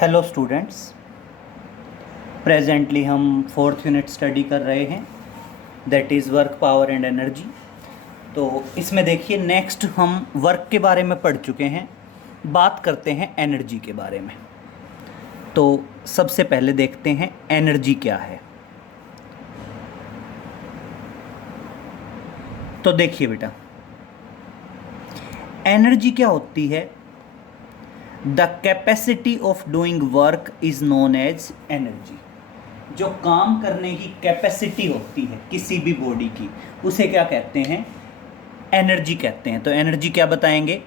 Hello students. Presently हम fourth unit study कर रहे हैं, that is work, power and energy. तो इसमें देखिए, नेक्स्ट हम वर्क के बारे में पढ़ चुके हैं, बात करते हैं एनर्जी के बारे में। तो सबसे पहले देखते हैं एनर्जी क्या है। तो देखिए बेटा, एनर्जी क्या होती है? The capacity of doing work is known as energy. जो काम करने की कैपेसिटी होती है किसी भी बॉडी की, उसे क्या कहते हैं? एनर्जी कहते हैं। तो एनर्जी क्या बताएंगे?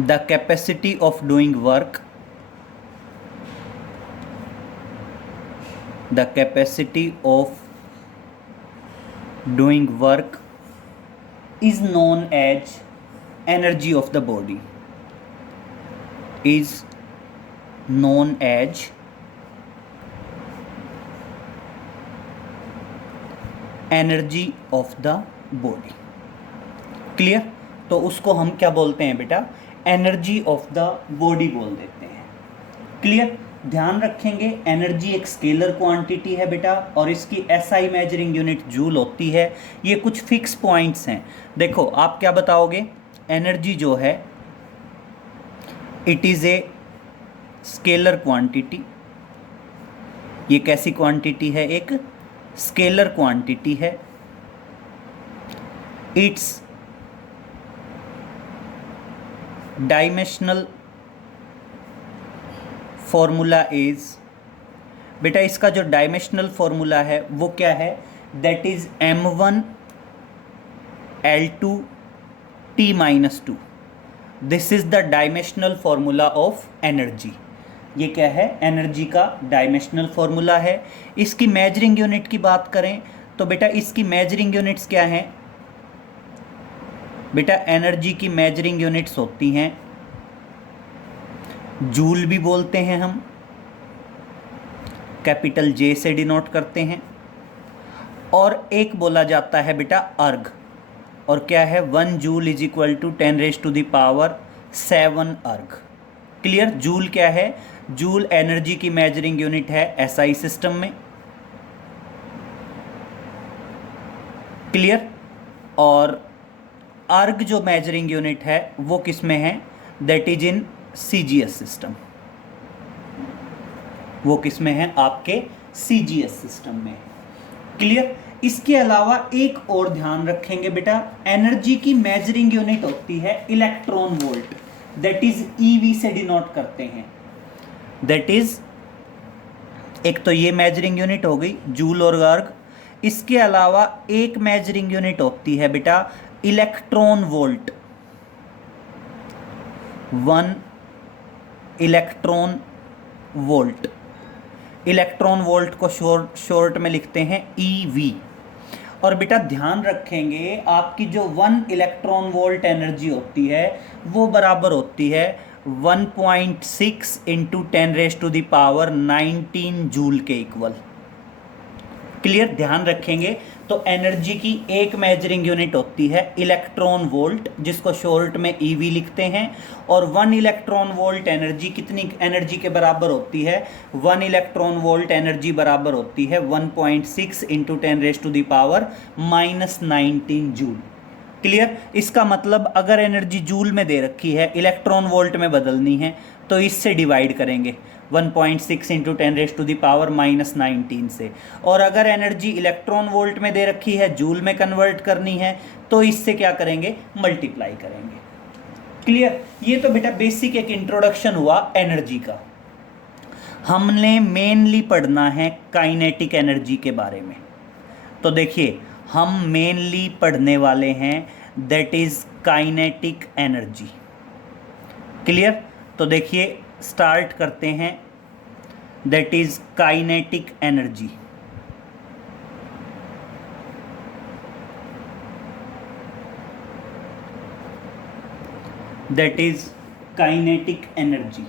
The capacity of doing work, the capacity of doing work is known as energy of the body, is known as energy of the body। Clear? तो उसको हम क्या बोलते हैं बेटा? एनर्जी ऑफ द बॉडी बोल देते हैं। क्लियर? ध्यान रखेंगे, एनर्जी एक स्केलर क्वांटिटी है बेटा, और इसकी एसआई मेजरिंग यूनिट जूल होती है। ये कुछ फिक्स पॉइंट्स हैं। देखो, आप क्या बताओगे? एनर्जी जो है, it is a scalar quantity. ये कैसी क्वांटिटी है? एक स्केलर क्वांटिटी है। इट्स डायमेंशनल फॉर्मूला इज, बेटा इसका जो डायमेंशनल फॉर्मूला है वो क्या है? That is m1 L2 T-2। This is the dimensional formula of energy. ये क्या है? एनर्जी का डायमेंशनल फॉर्मूला है। इसकी मेजरिंग यूनिट की बात करें तो बेटा इसकी मेजरिंग यूनिट्स क्या हैं? बेटा एनर्जी की मेजरिंग यूनिट्स होती हैं, जूल भी बोलते हैं हम, कैपिटल जे से डिनोट करते हैं, और एक बोला जाता है बेटा अर्ग। और क्या है? 1 जूल इज इक्वल टू 10⁻⁷ अर्ग। क्लियर? जूल क्या है? जूल एनर्जी की मेजरिंग यूनिट है एसआई सिस्टम में। क्लियर? और अर्ग जो मेजरिंग यूनिट है वो किस में है? That is in CGS system. वो किस में है? आपके सीजीएस सिस्टम में। क्लियर? इसके अलावा एक और ध्यान रखेंगे बेटा, एनर्जी की मेजरिंग यूनिट होती है electron volt, that is EV से डिनोट करते हैं। दैट इज, एक तो ये मेजरिंग यूनिट हो गई जूल और अर्ग। इसके अलावा एक मेजरिंग यूनिट होती है बेटा electron volt. 1 electron volt. Electron volt को शॉर्ट में लिखते हैं ईवी। और बेटा ध्यान रखेंगे, आपकी जो 1 इलेक्ट्रॉन वोल्ट एनर्जी होती है वो बराबर होती है 1.6 × 10⁻⁹ जूल के इक्वल। क्लियर? ध्यान रखेंगे, तो एनर्जी की एक मेजरिंग यूनिट होती है इलेक्ट्रॉन वोल्ट, जिसको शॉर्ट में ईवी लिखते हैं। और 1 इलेक्ट्रॉन वोल्ट एनर्जी कितनी एनर्जी के बराबर होती है? 1 इलेक्ट्रॉन वोल्ट एनर्जी बराबर होती है 1.6 × 10⁻⁻19 जूल। क्लियर? इसका मतलब अगर एनर्जी जूल में दे रखी है, इलेक्ट्रॉन वोल्ट में बदलनी है, तो इससे डिवाइड करेंगे 1.6 × 10⁻⁻19 से। और अगर एनर्जी इलेक्ट्रॉन वोल्ट में दे रखी है, जूल में कन्वर्ट करनी है, तो इससे क्या करेंगे? मल्टीप्लाई करेंगे। क्लियर? ये तो बेटा बेसिक एक इंट्रोडक्शन हुआ एनर्जी का। हमने मेनली पढ़ना है काइनेटिक एनर्जी के बारे में। तो देखिए, हम मेनली पढ़ने वाले हैं that is kinetic energy. Clear? तो देखिए, स्टार्ट करते हैं, that is kinetic energy. That is kinetic energy.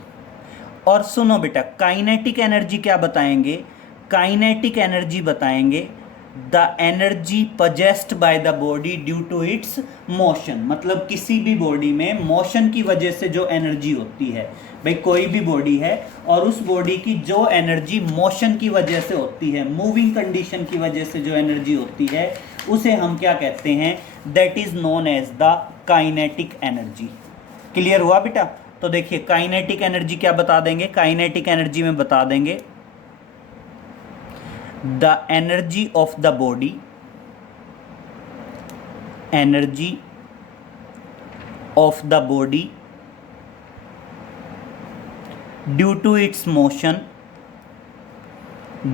और सुनो बेटा, काइनेटिक एनर्जी क्या बताएंगे? काइनेटिक एनर्जी बताएंगे the energy possessed by the body due to its motion, मतलब किसी भी बॉडी में मोशन की वजह से जो एनर्जी होती है, भाई कोई भी बॉडी है और उस बॉडी की जो एनर्जी मोशन की वजह से होती है, मूविंग कंडीशन की वजह से जो एनर्जी होती है, उसे हम क्या कहते हैं, that is known as the kinetic energy. Clear हुआ बेटा? तो देखिए काइनेटिक एनर्जी क्या बता देंगे, काइनेटिक एनर्जी में बता देंगे the energy of the body, energy of the body due to its motion,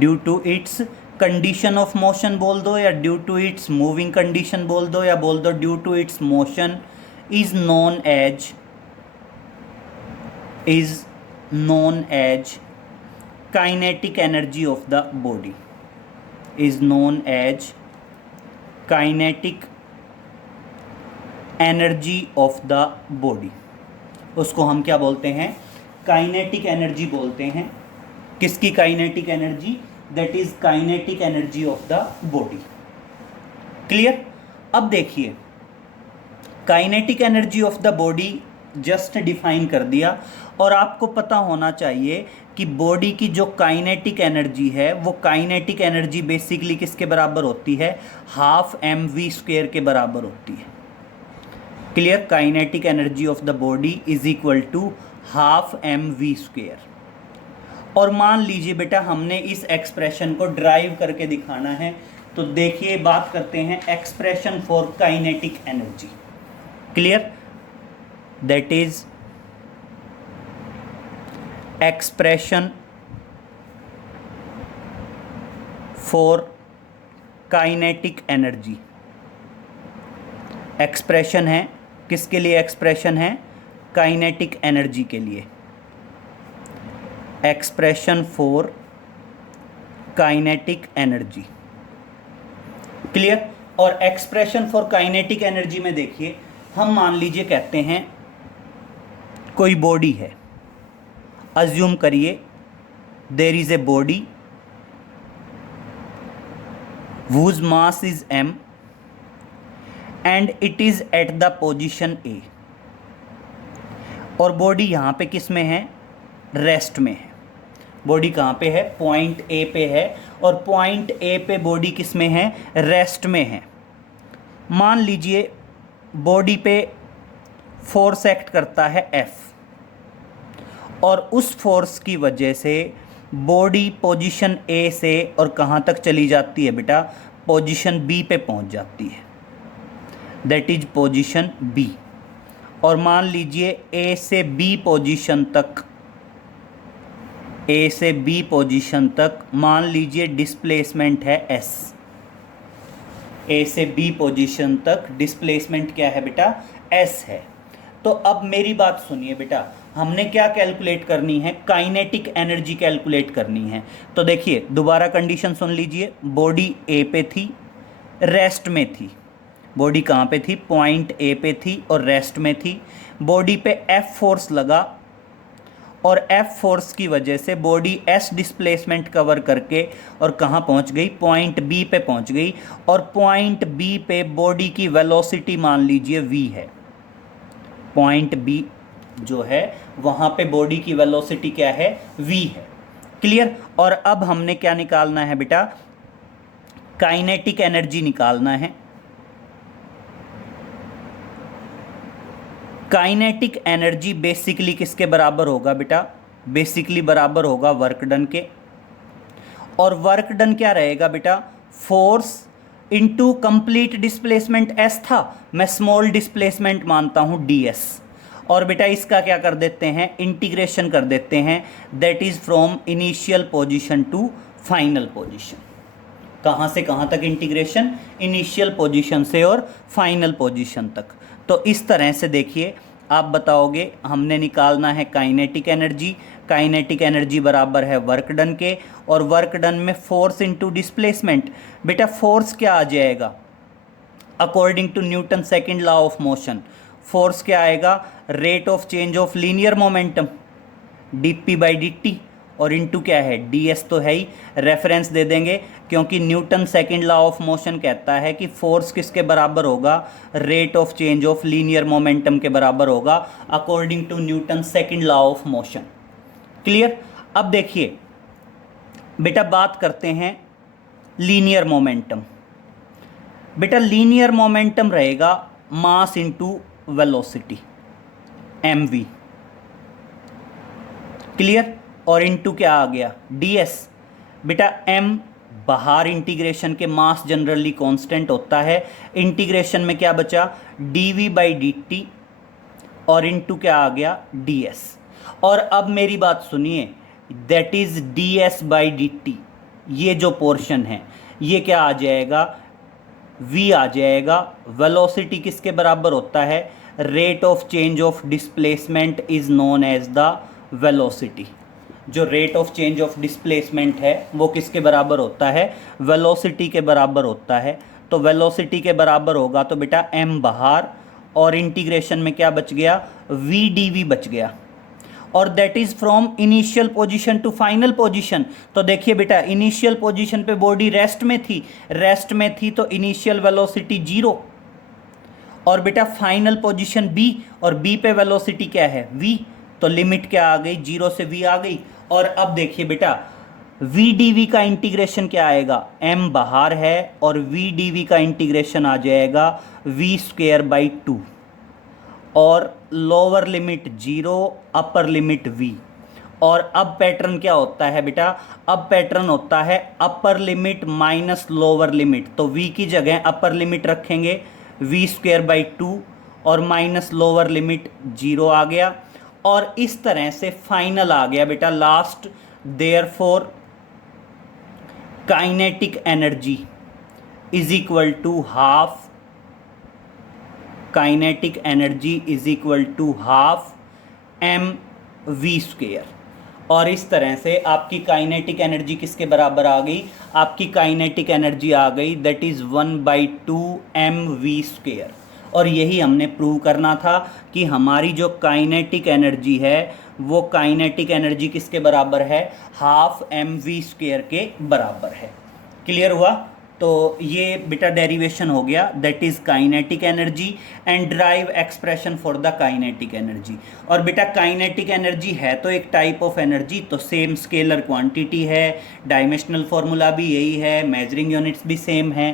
due to its condition of motion बोल दो, या due to its moving condition बोल दो, या बोल दो due to its motion, is known as kinetic energy of the body, is known as kinetic energy of the body। उसको हम क्या बोलते हैं, काइनेटिक एनर्जी बोलते हैं। किसकी kinetic energy? That is kinetic energy of the body. Clear? अब देखिए kinetic energy of the body just define कर दिया, और आपको पता होना चाहिए कि बॉडी की जो काइनेटिक एनर्जी है वो काइनेटिक एनर्जी बेसिकली किसके बराबर होती है, हाफ mv² के बराबर होती है। Clear? Kinetic energy of the body is equal to half mv²। और मान लीजिए बेटा हमने इस एक्सप्रेशन को ड्राइव करके दिखाना है, तो देखिए बात करते हैं expression for kinetic energy. Clear? That is expression for kinetic energy. Expression है किसके लिए? एक्सप्रेशन है काइनेटिक एनर्जी के लिए। Expression for kinetic energy. Clear? और एक्सप्रेशन फॉर काइनेटिक एनर्जी में देखिए हम मान लीजिए कहते हैं कोई बॉडी है, अज्यूम करिए there is a body whose mass is m and it is at the position A। और बॉडी यहाँ पे किस में है? रेस्ट में है। बॉडी कहाँ पे है? पॉइंट ए पे है, और पॉइंट ए पे बॉडी किस में है? रेस्ट में है। मान लीजिए बॉडी पे फोर्स एक्ट करता है F, और उस फोर्स की वजह से बॉडी पोजीशन ए से और कहाँ तक चली जाती है बेटा? पोजीशन बी पे पहुँच जाती है, दैट इज पोजीशन बी। और मान लीजिए ए से बी पोजीशन तक, ए से बी पोजीशन तक मान लीजिए डिस्प्लेसमेंट है S। ए से बी पोजीशन तक डिस्प्लेसमेंट क्या है बेटा? S है। तो अब मेरी बात सुनिए बेटा, हमने क्या कैलकुलेट करनी है? काइनेटिक एनर्जी कैलकुलेट करनी है। तो देखिए दोबारा कंडीशन सुन लीजिए, बॉडी ए पे थी, रेस्ट में थी। बॉडी कहाँ पे थी? पॉइंट ए पे थी और रेस्ट में थी। बॉडी पे F फोर्स लगा, और F फोर्स की वजह से बॉडी S डिस्प्लेसमेंट कवर करके और कहाँ पहुँच गई? पॉइंट B पे पहुँच गई। और पॉइंट B पे बॉडी की वेलोसिटी मान लीजिए v है। पॉइंट B जो है वहाँ पे बॉडी की वेलोसिटी क्या है? v है। क्लियर? और अब हमने क्या निकालना है बेटा? काइनेटिक एनर्जी निकालना है। काइनेटिक एनर्जी बेसिकली किसके बराबर होगा बेटा? बेसिकली बराबर होगा वर्क डन के। और वर्क डन क्या रहेगा बेटा? Force into complete displacement S था, मैं स्मॉल डिस्प्लेसमेंट मानता हूँ ds। और बेटा इसका क्या कर देते हैं? इंटीग्रेशन कर देते हैं, that is from initial position to final position. कहाँ से कहाँ तक इंटीग्रेशन? इनिशियल पोजीशन से और फाइनल पोजीशन तक। तो इस तरह से देखिए आप बताओगे हमने निकालना है काइनेटिक एनर्जी। काइनेटिक एनर्जी बराबर है वर्क डन के, और वर्क डन में फोर्स इनटू डिस्प्लेसमेंट। बेटा फोर्स क्या आ जाएगा? According to Newton second law of motion force क्या आएगा? Rate of change of linear momentum dp/dt। और इनटू क्या है ds तो है ही, रेफरेंस दे देंगे क्योंकि Newton second law of motion कहता है कि फोर्स किसके बराबर होगा, rate of change of linear momentum के बराबर होगा according to Newton second law of motion. Clear. अब देखिए बेटा बात करते हैं लीनियर मोमेंटम। बेटा लीनियर मोमेंटम रहेगा mass into velocity mv। Clear. और इनटू क्या आ गया ds। बेटा m बाहर इंटीग्रेशन के मास जनरली कांस्टेंट होता है, इंटीग्रेशन में क्या बचा dv/dt और इनटू क्या आ गया ds। और अब मेरी बात सुनिए, दैट इज ds/dt, ये जो पोर्शन है ये क्या आ जाएगा v आ जाएगा। वेलोसिटी किसके बराबर होता है, rate of change of displacement is known as the velocity. जो rate of change of displacement है वो किसके बराबर होता है, वेलोसिटी के बराबर होता है। तो वेलोसिटी के बराबर होगा तो बेटा m बाहर और इंटीग्रेशन में क्या बच गया v dv बच गया। और that is from initial position to final position. तो देखिए बेटा इनिशियल पोजीशन पे बॉडी रेस्ट में थी तो इनिशियल वेलोसिटी 0, और बेटा फाइनल पोजीशन b और b पे वेलोसिटी क्या है v, तो लिमिट क्या आ गई 0 से v आ गई। और अब देखिए बेटा v dv का इंटीग्रेशन क्या आएगा, m बाहर है और v dv का इंटीग्रेशन आ जाएगा v²/2 और lower limit 0 upper limit v। और अब पैटर्न क्या होता है बेटा, अब पैटर्न होता है upper limit minus lower limit. तो v की जगह अपर लिमिट रखेंगे v²/2 और माइनस लोअर लिमिट 0 आ गया। और इस तरह से फाइनल आ गया बेटा last. Therefore kinetic energy is equal to half, kinetic energy is equal to half mv²। और इस तरह से आपकी काइनेटिक एनर्जी किसके बराबर आ गई, आपकी काइनेटिक एनर्जी आ गई दैट इज 1/2 mv²। और यही हमने प्रूव करना था कि हमारी जो काइनेटिक एनर्जी है वो काइनेटिक एनर्जी किसके बराबर है, हाफ mv² के बराबर है। क्लियर हुआ। तो ये बेटा डेरिवेशन हो गया that is kinetic energy and drive expression for the kinetic energy. और बेटा काइनेटिक एनर्जी है तो एक टाइप ऑफ एनर्जी, तो सेम स्केलर क्वांटिटी है, डायमेंशनल फॉर्मूला भी यही है, मेजरिंग यूनिट्स भी सेम है।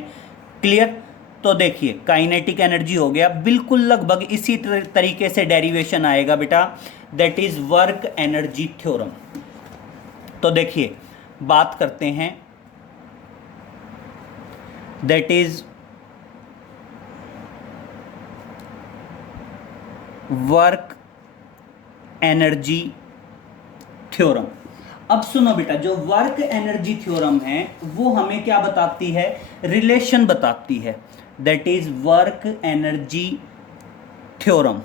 क्लियर। तो देखिए काइनेटिक एनर्जी हो गया, बिल्कुल लगभग इसी तरीके से डेरिवेशन आएगा बेटा that is work energy theorem. तो देखिए बात करते हैं that is work energy theorem. अब सुनो बेटा, जो वर्क एनर्जी थ्योरम है वो हमें क्या बताती है, रिलेशन बताती है। That is work energy theorem.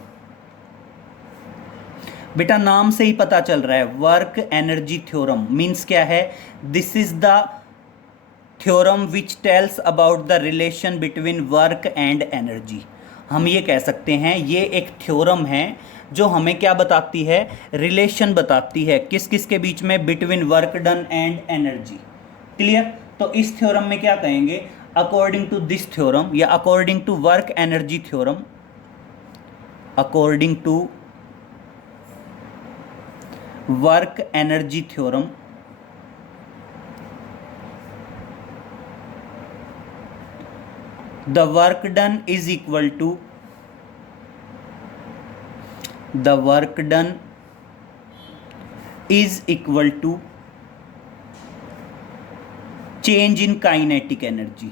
बेटा नाम से ही पता चल रहा है वर्क एनर्जी थ्योरम मीन्स क्या है, this is the theorem which tells about the relation between work and energy. हम ये कह सकते हैं ये एक थ्योरम है जो हमें क्या बताती है, रिलेशन बताती है किस किस के बीच में, between work done and energy. Clear. तो इस थ्योरम में क्या कहेंगे, अकॉर्डिंग टू दिस थ्योरम या according to work energy theorem, according to work energy theorem the work done is equal to the work done is equal to change in kinetic energy,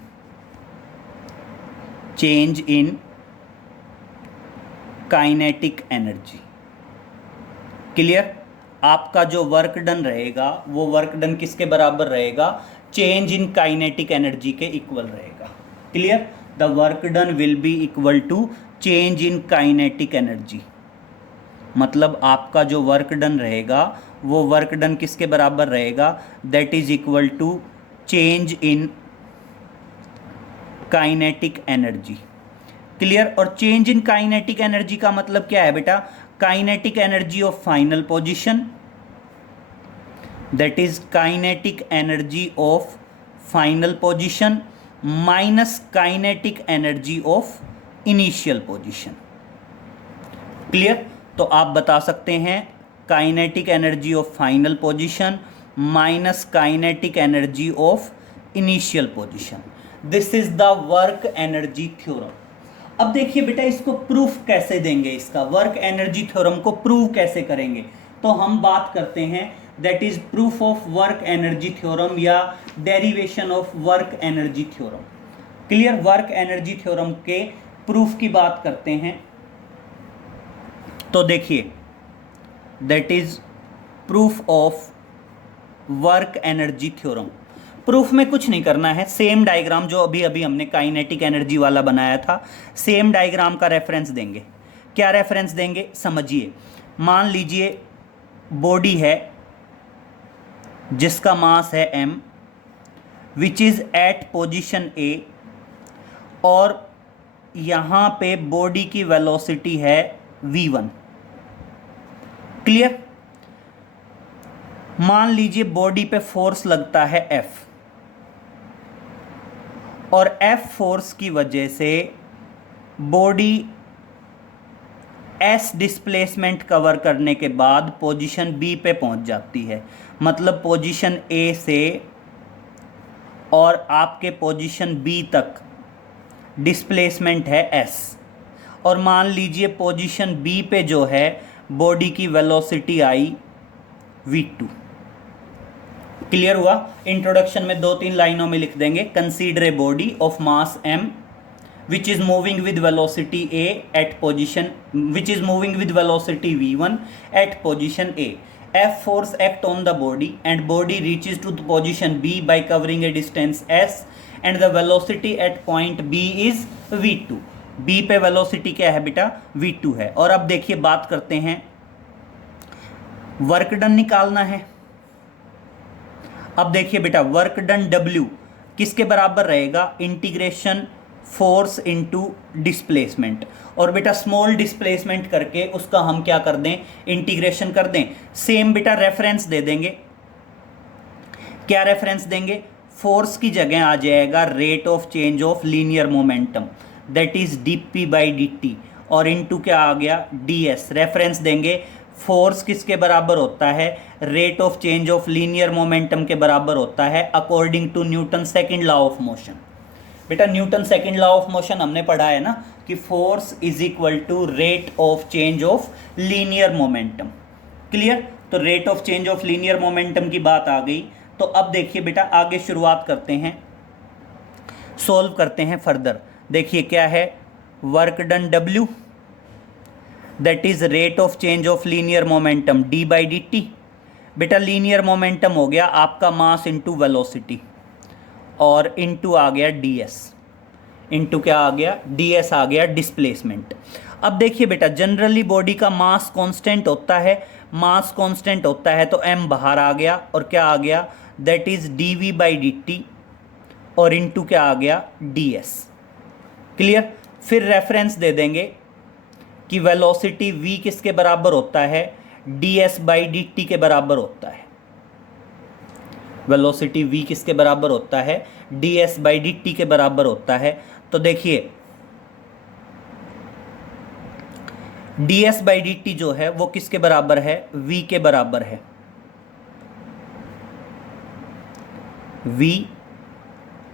change in kinetic energy। Clear. आपका जो work done रहेगा वो work done किसके बराबर रहेगा, change in kinetic energy के equal रहेगा। Clear. The work done will be equal to change in kinetic energy, मतलब आपका जो वर्क डन रहेगा वो वर्क डन किसके बराबर रहेगा, that is equal to change in kinetic energy. Clear. और चेंज इन काइनेटिक एनर्जी का मतलब क्या है बेटा, kinetic energy of final position that is kinetic energy of final position minus kinetic energy of initial position. Clear? तो आप बता सकते हैं kinetic energy of final position minus kinetic energy of initial position. This is the work energy theorem. अब देखिए बेटा, इसको proof कैसे देंगे, इसका वर्क एनर्जी थ्योरम को प्रूव कैसे करेंगे? तो हम बात करते हैं that is proof of work energy theorem या derivation of work energy theorem. Clear? Work energy theorem के प्रूफ की बात करते हैं। तो देखिए, that is proof of work energy theorem. Proof में कुछ नहीं करना है, सेम डायग्राम जो अभी अभी हमने काइनेटिक एनर्जी वाला बनाया था, सेम डायग्राम का रेफरेंस देंगे। क्या रेफरेंस देंगे? समझिए। मान लीजिए बॉडी है जिसका मास है m, which is at position A, और यहां पे बॉडी की वेलोसिटी है v1। क्लियर? मान लीजिए बॉडी पे फोर्स लगता है F, और F फोर्स की वजह से बॉडी S डिस्प्लेसमेंट कवर करने के बाद पोजीशन B पे पहुंच जाती है। मतलब पोजीशन A से और आपके पोजीशन B तक डिस्प्लेसमेंट है S, और मान लीजिए पोजीशन B पे जो है बॉडी की वेलोसिटी आई v2। क्लियर हुआ? इंट्रोडक्शन में 2-3 लाइनों में लिख देंगे, consider a body of mass m which is moving with velocity a at position which is moving with velocity v1 at position a. F force act on the body and body reaches to the position b by covering a distance s and the velocity at point b is v2. b पे velocity क्या है बेटा? v2 है। और अब देखिए बात करते हैं, वर्क डन निकालना है। अब देखिए बेटा, वर्क डन W किसके बराबर रहेगा? Integration force into displacement. और बेटा स्मॉल डिस्प्लेसमेंट करके उसका हम क्या कर दें? इंटीग्रेशन कर दें। सेम बेटा रेफरेंस दे देंगे। क्या रेफरेंस देंगे? फोर्स की जगह आ जाएगा rate of change of linear momentum, that is dp/dt, और इनटू क्या आ गया? ds। रेफरेंस देंगे, फोर्स किसके बराबर होता है? Rate of change of linear momentum के बराबर होता है according to Newton second law of motion. बेटा Newton second law of motion हमने पढ़ा है ना, कि force is equal to rate of change of linear momentum. Clear? तो rate of change of linear momentum की बात आ गई। तो अब देखिए बेटा, आगे शुरुआत करते हैं, सॉल्व करते हैं फर्दर। देखिए क्या है? Work done W that is rate of change of linear momentum d/dt। बेटा लीनियर मोमेंटम हो गया आपका मास इनटू वेलोसिटी, और इनटू आ गया ds, इनटू क्या आ गया? ds आ गया डिस्प्लेसमेंट। अब देखिए बेटा, जनरली बॉडी का मास कांस्टेंट होता है, मास कांस्टेंट होता है तो m बाहर आ गया, और क्या आ गया? दैट इज dv/dt, और इनटू क्या आ गया? ds। क्लियर? फिर रेफरेंस दे देंगे कि वेलोसिटी v किसके बराबर होता है? ds/dt के बराबर होता है। वेलोसिटी v किसके बराबर होता है? ds/dt के बराबर होता है। तो देखिए ds/dt जो है वो किसके बराबर है? v के बराबर है। v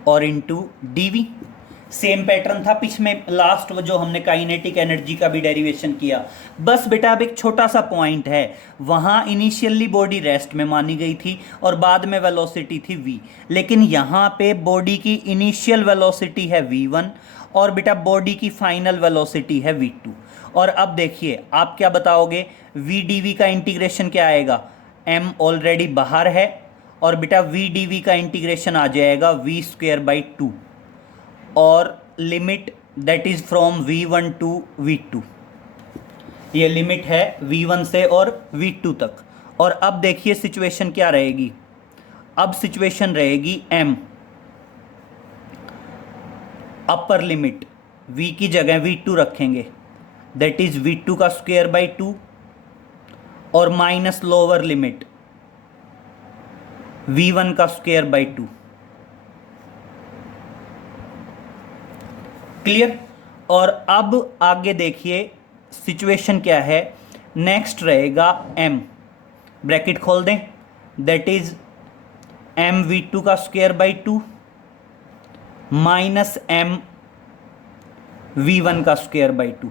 और इंटू dv। सेम पैटर्न था पिछले लास्ट जो हमने काइनेटिक एनर्जी का भी डेरिवेशन किया। बस बेटा अब एक छोटा सा पॉइंट है, वहाँ इनिशियली बॉडी रेस्ट में मानी गई थी और बाद में वेलोसिटी थी v, लेकिन यहाँ पे बॉडी की इनिशियल वेलोसिटी है v1 और बेटा बॉडी की फाइनल वेलोसिटी है v2। और अब देखिए आप क्या बताओगे? v dv का इंटीग्रेशन क्या आएगा? m ऑलरेडी बाहर है, और बेटा v dv का इंटीग्रेशन आ जाएगा v²/2, और limit that is from v1 to v2। ये लिमिट है v1 से और v2 तक। और अब देखिए सिचुएशन क्या रहेगी? अब सिचुएशन रहेगी m अपर लिमिट v की जगह v2 रखेंगे, दैट इज v2 का स्क्वायर बाई 2, और माइनस लोअर लिमिट v1 का स्क्वायर बाई 2। क्लियर। और अब आगे देखिए सिचुएशन क्या है। नेक्स्ट रहेगा m, ब्रैकेट खोल दें, दैट इज m v2 का square by 2 minus m v1 का स्क्वायर बाई 2।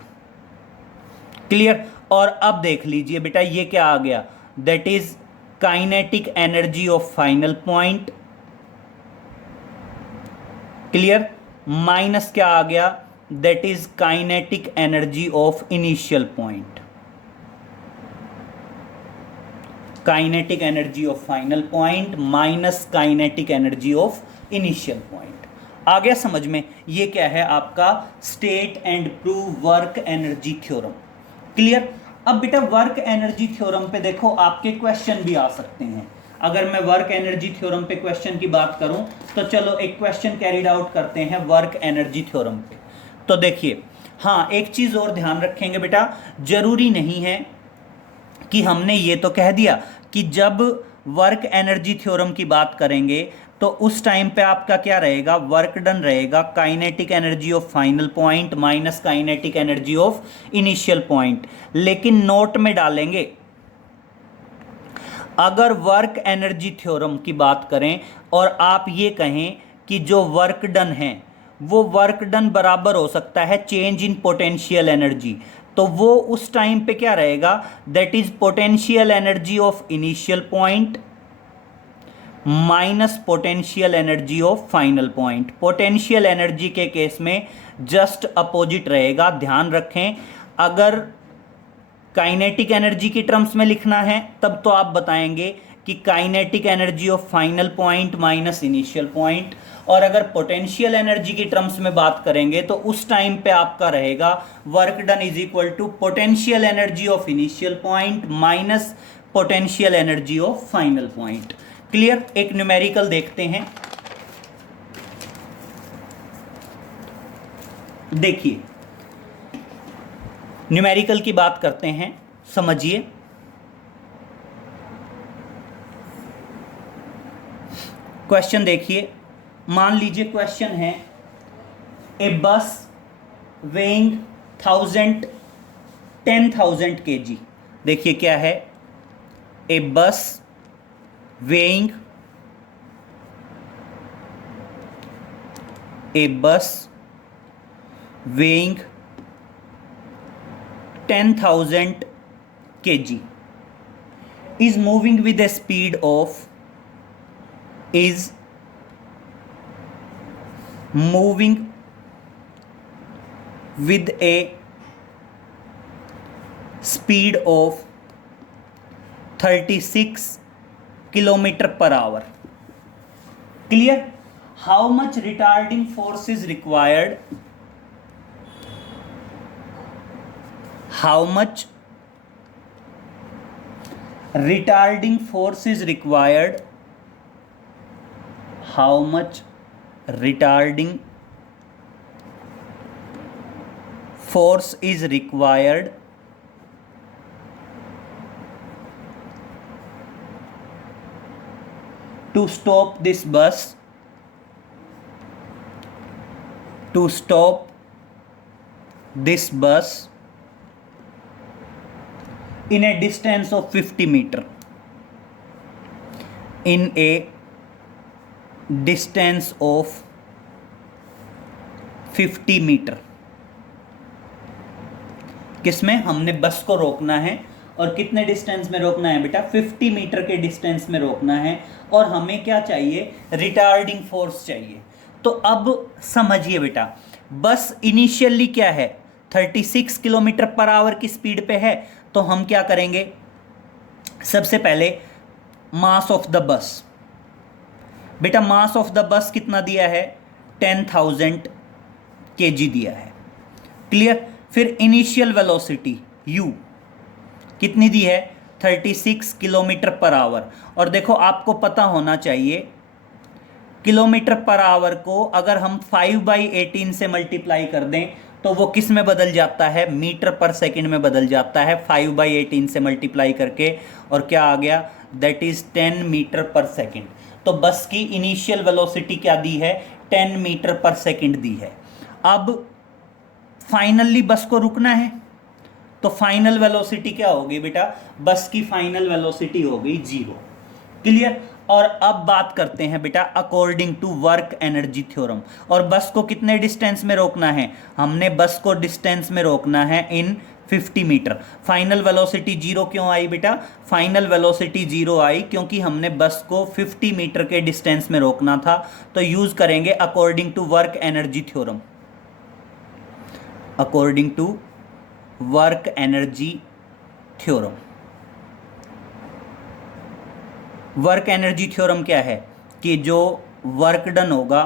क्लियर। और अब देख लीजिए बेटा ये क्या आ गया, that is kinetic energy of final point. Clear. Minus क्या आ गया, that is kinetic energy of initial point. Kinetic energy of final point minus kinetic energy of initial point. आ गया समझ में। ये क्या है आपका state and prove work energy theorem. Clear. अब बेटा वर्क एनर्जी थ्योरम पे देखो आपके क्वेश्चन भी आ सकते हैं। अगर मैं वर्क एनर्जी थ्योरम पे क्वेश्चन की बात करूं तो चलो एक क्वेश्चन कैरिड आउट करते हैं वर्क एनर्जी थ्योरम पे। तो देखिए हाँ, एक चीज और ध्यान रखेंगे बेटा, जरूरी नहीं है कि हमने ये तो कह दिया कि जब वर्क एनर्जी थ्योरम की बात करेंगे तो उस टाइम पे आपका क्या रहेगा, वर्क डन रहेगा kinetic energy of final point minus kinetic energy of initial point. लेकिन नोट में डालेंगे अगर वर्क एनर्जी थ्योरम की बात करें और आप ये कहें कि जो वर्क डन है वो वर्क डन बराबर हो सकता है चेंज इन पोटेंशियल एनर्जी, तो वो उस टाइम पे क्या रहेगा, that is potential energy of initial point minus potential energy of final point. Potential energy के केस में जस्ट अपोजिट रहेगा। ध्यान रखें, अगर काइनेटिक एनर्जी की टर्म्स में लिखना है तब तो आप बताएंगे कि kinetic energy of final point minus initial point, और अगर पोटेंशियल एनर्जी की टर्म्स में बात करेंगे तो उस टाइम पे आपका रहेगा work done is equal to potential energy of initial point minus potential energy of final point. Clear. एक न्यूमेरिकल देखते हैं। देखिए न्यूमेरिकल की बात करते हैं, समझिए। क्वेश्चन देखिए, मान लीजिए क्वेश्चन है ए बस वेइंग 10,000 kg। देखिए क्या है, ए बस weighing 10,000 kg is moving with a speed of with a speed of 36 kilometer per hour. Clear? How much retarding force is required? How much retarding force is required? How much retarding force is required to stop this bus, to stop this bus in a distance of 50 meter, in a distance of 50 metre. किसमें, हमने बस को रोकना है और कितने distance में रोकना है बेटा, 50 मीटर के डिस्टेंस में रोकना है, और हमें क्या चाहिए, रिटार्डिंग फोर्स चाहिए। तो अब समझिए बेटा, बस इनिशियली क्या है, 36 किलोमीटर पर आवर की स्पीड पे है, तो हम क्या करेंगे, सबसे पहले मास ऑफ द बस। बेटा मास ऑफ द बस कितना दिया है, 10,000 kg दिया है। क्लियर। फिर इनिशियल वेलोसिटी u कितनी दी है, 36 किलोमीटर पर आवर। और देखो आपको पता होना चाहिए किलोमीटर पर आवर को अगर हम 5/18 से मल्टीप्लाई कर दें तो वो किस में बदल जाता है, मीटर पर सेकंड में बदल जाता है 5/18 से मल्टीप्लाई करके, और क्या आ गया, दैट इज 10 मीटर पर सेकंड। तो बस की इनिशियल वेलोसिटी क्या दी है, 10 मीटर पर सेकंड दी है। अब फाइनली बस को रुकना है, तो फाइनल वेलोसिटी क्या होगी बेटा, बस की फाइनल वेलोसिटी हो गई 0। क्लियर। और अब बात करते हैं बेटा according to work energy theorem. और बस को कितने डिस्टेंस में रोकना है, हमने बस को डिस्टेंस में रोकना है इन 50 मीटर। फाइनल वेलोसिटी 0 क्यों आई बेटा, फाइनल वेलोसिटी 0 आई क्योंकि हमने बस को 50 मीटर के डिस्टेंस में रोकना था। तो यूज करेंगे according to work energy theorem, according to work energy theorem. Work energy theorem क्या है कि जो वर्क डन होगा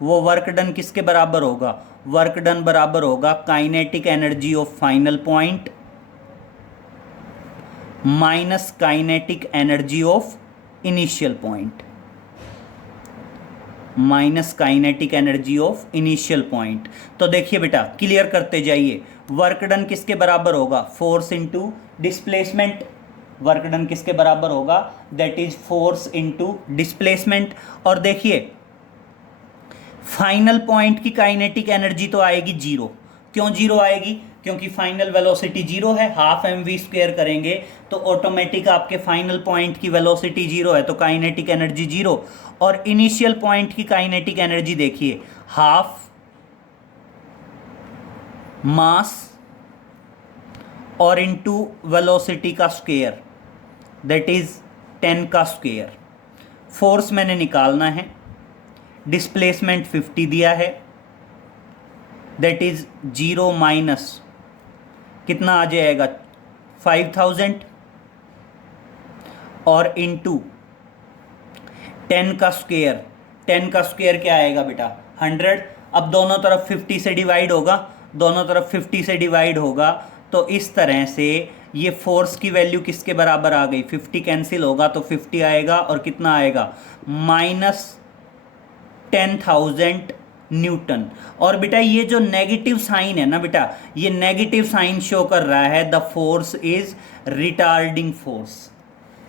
वो वर्क डन किसके बराबर होगा, वर्क डन बराबर होगा kinetic energy of final point minus kinetic energy of initial point, minus kinetic energy of initial point. तो देखिए बेटा क्लियर करते जाइए, वर्क डन किसके बराबर होगा, force into displacement. Work done किसके बराबर होगा, that is force into displacement. और देखिए फाइनल पॉइंट की काइनेटिक एनर्जी तो आएगी 0। क्यों 0 आएगी, क्योंकि फाइनल वेलोसिटी 0 है, हाफ mv² करेंगे तो ऑटोमेटिक आपके फाइनल पॉइंट की वेलोसिटी 0 है, तो काइनेटिक एनर्जी 0। और इनिशियल पॉइंट की काइनेटिक एनर्जी देखिए, हाफ मास और इनटू वेलोसिटी का स्क्वायर, दैट इज 10 का स्क्वायर। फोर्स मैंने निकालना है, डिस्प्लेसमेंट 50 दिया है, दैट इज 0 माइनस कितना आ जाएगा 5000 और इनटू 10 का स्क्वायर। 10 का स्क्वायर क्या आएगा बेटा 100। अब दोनों तरफ 50 से डिवाइड होगा, दोनों तरफ 50 से डिवाइड होगा, तो इस तरह से ये फोर्स की वैल्यू किसके बराबर आ गई, 50 कैंसिल होगा तो 50 आएगा और कितना आएगा माइनस 10,000 न्यूटन। और बेटा ये जो नेगेटिव साइन है ना बेटा, ये नेगेटिव साइन शो कर रहा है the force is retarding force.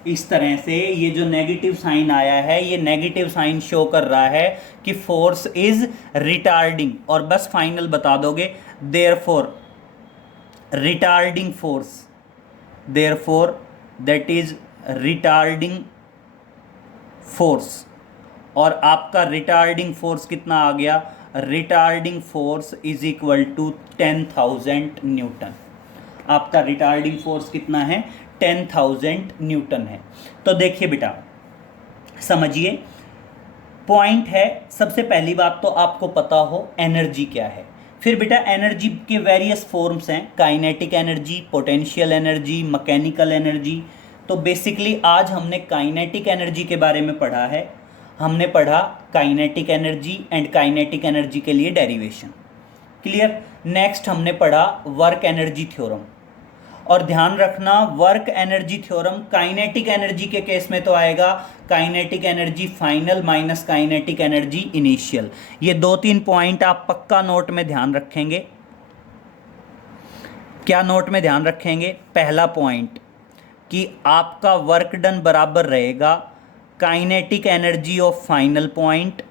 इस तरह से ये जो नेगेटिव साइन आया है, ये नेगेटिव साइन शो कर रहा है कि फोर्स इज रिटार्डिंग। और बस फाइनल बता दोगे, therefore retarding force, therefore that is retarding force. और आपका रिटार्डिंग फोर्स कितना आ गया, retarding force is equal to 10,000 newton. आपका रिटार्डिंग फोर्स कितना है, 10,000 न्यूटन है। तो देखिए बेटा समझिए, पॉइंट है सबसे पहली बात तो आपको पता हो एनर्जी क्या है। फिर बेटा एनर्जी के वेरियस फॉर्म्स हैं, kinetic energy, potential energy, mechanical energy. तो बेसिकली आज हमने काइनेटिक एनर्जी के बारे में पढ़ा है। हमने पढ़ा kinetic energy and kinetic energy के लिए डेरिवेशन। क्लियर। नेक्स्ट हमने पढ़ा वर्क एनर्जी थ्योरम। और ध्यान रखना work energy theorem kinetic energy के केस में तो आएगा kinetic energy final minus kinetic energy initial. ये 2-3 पॉइंट आप पक्का नोट में ध्यान रखेंगे। क्या नोट में ध्यान रखेंगे, पहला पॉइंट कि आपका वर्क डन बराबर रहेगा kinetic energy of final point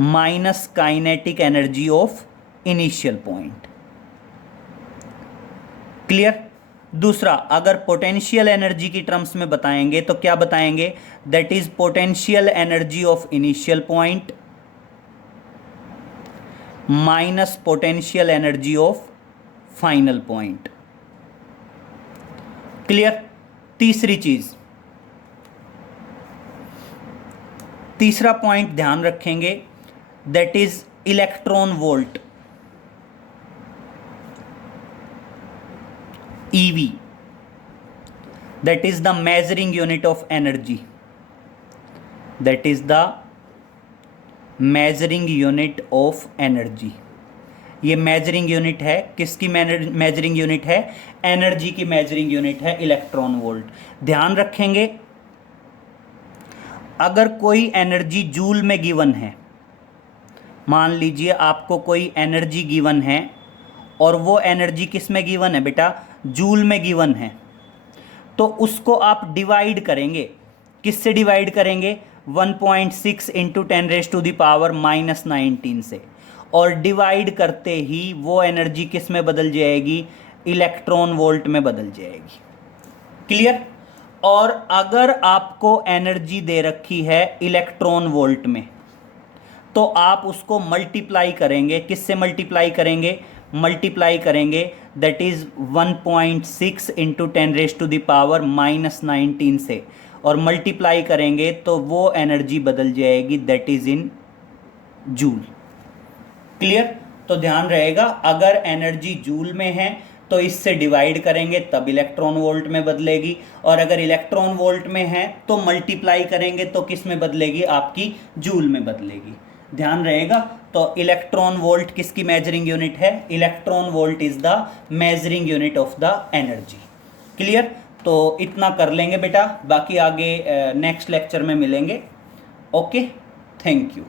minus kinetic energy of initial point. Clear. दूसरा अगर पोटेंशियल एनर्जी की टर्म्स में बताएंगे तो क्या बताएंगे, that is potential energy of initial point minus potential energy of final point. Clear. तीसरी चीज, तीसरा पॉइंट ध्यान रखेंगे, that is electron volt, EV, that is the measuring unit of energy, that is the measuring unit of energy। ये measuring unit है, किसकी measuring unit है, energy की मेजरिंग यूनिट है इलेक्ट्रॉन वोल्ट। ध्यान रखेंगे अगर कोई एनर्जी जूल में गिवन है, मान लीजिए आपको कोई एनर्जी गिवन है और वो एनर्जी किस में गिवन है बेटा, जूल में गिवन है, तो उसको आप डिवाइड करेंगे किससे डिवाइड करेंगे? 1.6 इंटू 10⁻⁻19 से, और डिवाइड करते ही वो एनर्जी किस में बदल जाएगी? इलेक्ट्रॉन वोल्ट में बदल जाएगी। क्लियर? और अगर आपको एनर्जी दे रखी है इलेक्ट्रॉन वोल्ट में, तो आप उसको मल्टीप्लाई करेंगे। किससे मल्टीप्लाई करेंगे? मल्टीप्लाई करेंगे दैट इज 1.6 इंटू 10⁻⁻19 से, और मल्टीप्लाई करेंगे तो वो एनर्जी बदल जाएगी that is in joule. Clear? तो ध्यान रहेगा, अगर एनर्जी जूल में है तो इससे डिवाइड करेंगे तब इलेक्ट्रॉन वोल्ट में बदलेगी, और अगर इलेक्ट्रॉन वोल्ट में है तो मल्टीप्लाई करेंगे तो किस में बदलेगी? आपकी जूल में बदलेगी। ध्यान रहेगा। तो इलेक्ट्रॉन वोल्ट किसकी मेजरिंग यूनिट है? Electron volt is the measuring unit of the energy. Clear? तो इतना कर लेंगे बेटा, बाकी आगे नेक्स्ट लेक्चर में मिलेंगे। Okay, thank you.